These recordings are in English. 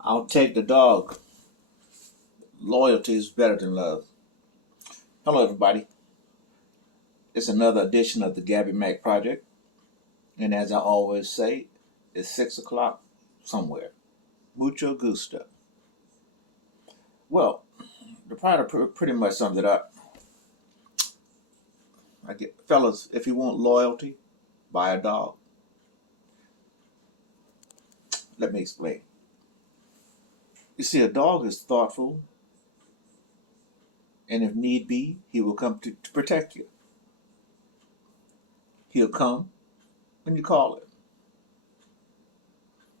I'll take the dog. Loyalty is better than love. Hello, everybody. It's another edition of the Gabby Mack Project. And as I always say, it's 6 o'clock somewhere. Mucho gusto. Well, the product pretty much sums it up. Fellas, if you want loyalty, buy a dog. Let me explain. You see, a dog is thoughtful, and if need be, he will come to protect you. He'll come when you call him.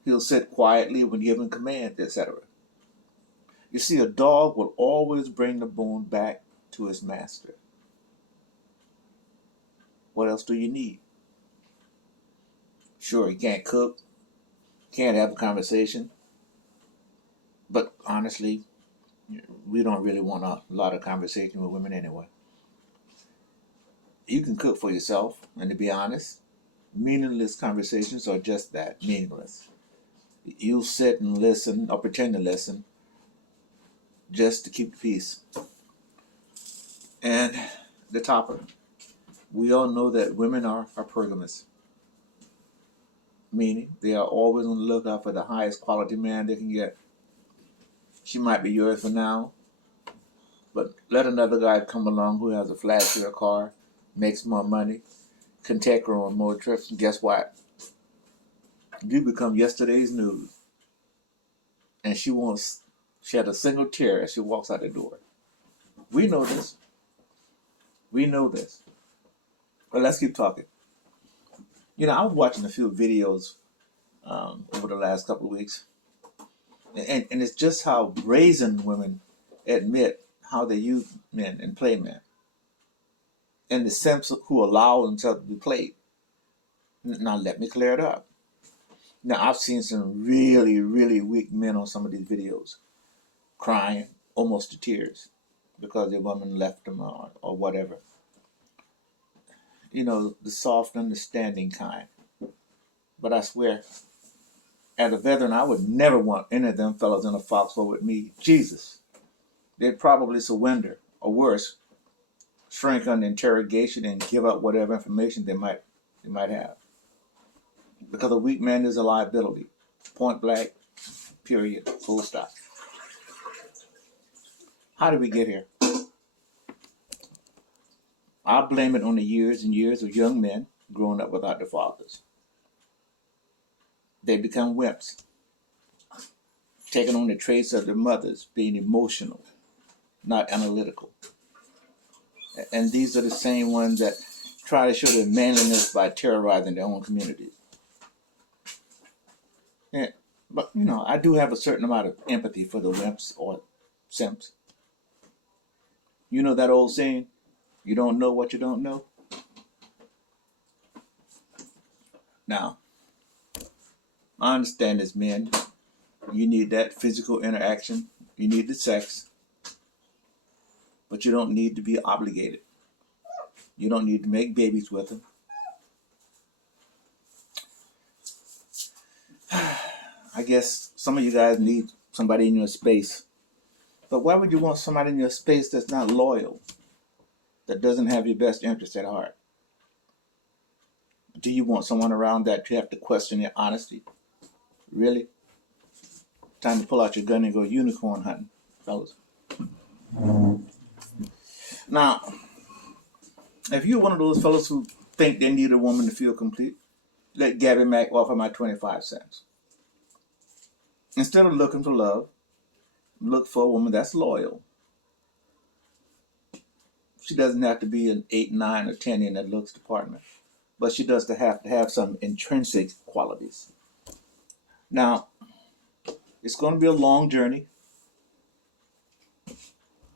He'll sit quietly when given commands, etc. You see, a dog will always bring the bone back to his master. What else do you need? Sure, he can't cook, can't have a conversation, but honestly, we don't really want a lot of conversation with women anyway. You can cook for yourself, and to be honest, meaningless conversations are just that, meaningless. You'll sit and listen or pretend to listen just to keep the peace. And the topper. We all know that women are polygamous, meaning they are always on the lookout for the highest quality man they can get. She might be yours for now, but let another guy come along who has a flashier car, makes more money, can take her on more trips, and guess what? You become yesterday's news. And she won't shed a single tear as she walks out the door. We know this. We know this. But let's keep talking. I was watching a few videos over the last couple of weeks. And it's just how brazen women admit how they use men and play men. And the simps who allow themselves to be played. Now let me clear it up. Now I've seen some really, really weak men on some of these videos. Crying almost to tears because their woman left them or whatever. The soft, understanding kind. But I swear, as a veteran, I would never want any of them fellas in a foxhole with me. Jesus. They'd probably surrender, or worse, shrink under interrogation and give up whatever information they might have. Because a weak man is a liability. Point blank, period, full stop. How did we get here? I blame it on the years and years of young men growing up without their fathers. They become wimps, taking on the traits of their mothers, being emotional, not analytical. And these are the same ones that try to show their manliness by terrorizing their own communities. Yeah, but I do have a certain amount of empathy for the wimps or simps. You know that old saying, you don't know what you don't know? Now, I understand as men, you need that physical interaction, you need the sex, but you don't need to be obligated. You don't need to make babies with them. I guess some of you guys need somebody in your space. But why would you want somebody in your space that's not loyal, that doesn't have your best interest at heart? Do you want someone around that you have to question their honesty? Really? Time to pull out your gun and go unicorn hunting, fellas. Now, if you're one of those fellas who think they need a woman to feel complete, let Gabby Mack offer my 25 cents. Instead of looking for love, look for a woman that's loyal. She doesn't have to be an 8, 9, or 10 in that looks department, but she does have to have some intrinsic qualities. Now, it's going to be a long journey,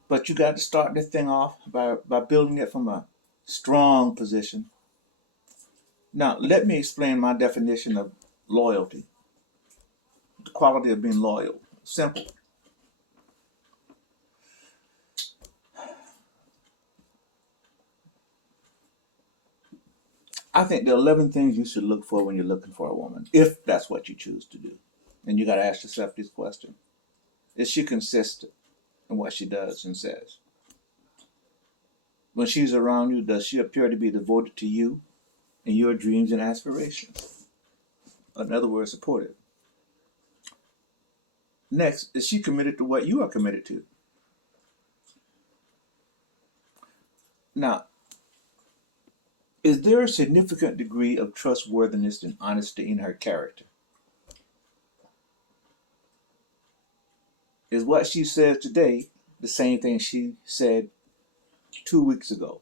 but you got to start this thing off by building it from a strong position. Now, let me explain my definition of loyalty. The quality of being loyal. Simple. I think there are 11 things you should look for when you're looking for a woman, if that's what you choose to do. And you got to ask yourself this question. Is she consistent in what she does and says? When she's around you, does she appear to be devoted to you and your dreams and aspirations? In other words, supportive. Next, is she committed to what you are committed to? Now, is there a significant degree of trustworthiness and honesty in her character? Is what she says today the same thing she said 2 weeks ago,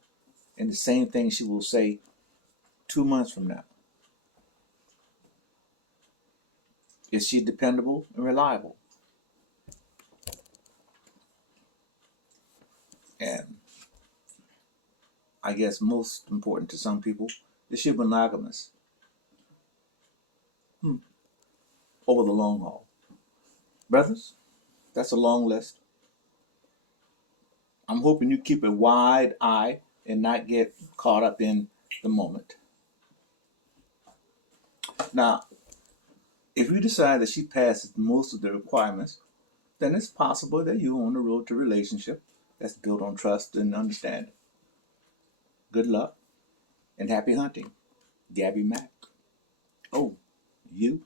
and the same thing she will say 2 months from now? Is she dependable and reliable? And I guess most important to some people, is she monogamous over the long haul? Brothers, that's a long list. I'm hoping you keep a wide eye and not get caught up in the moment. Now, if you decide that she passes most of the requirements, then it's possible that you're on the road to a relationship that's built on trust and understanding. Good luck and happy hunting, Gabby Mack. Oh, you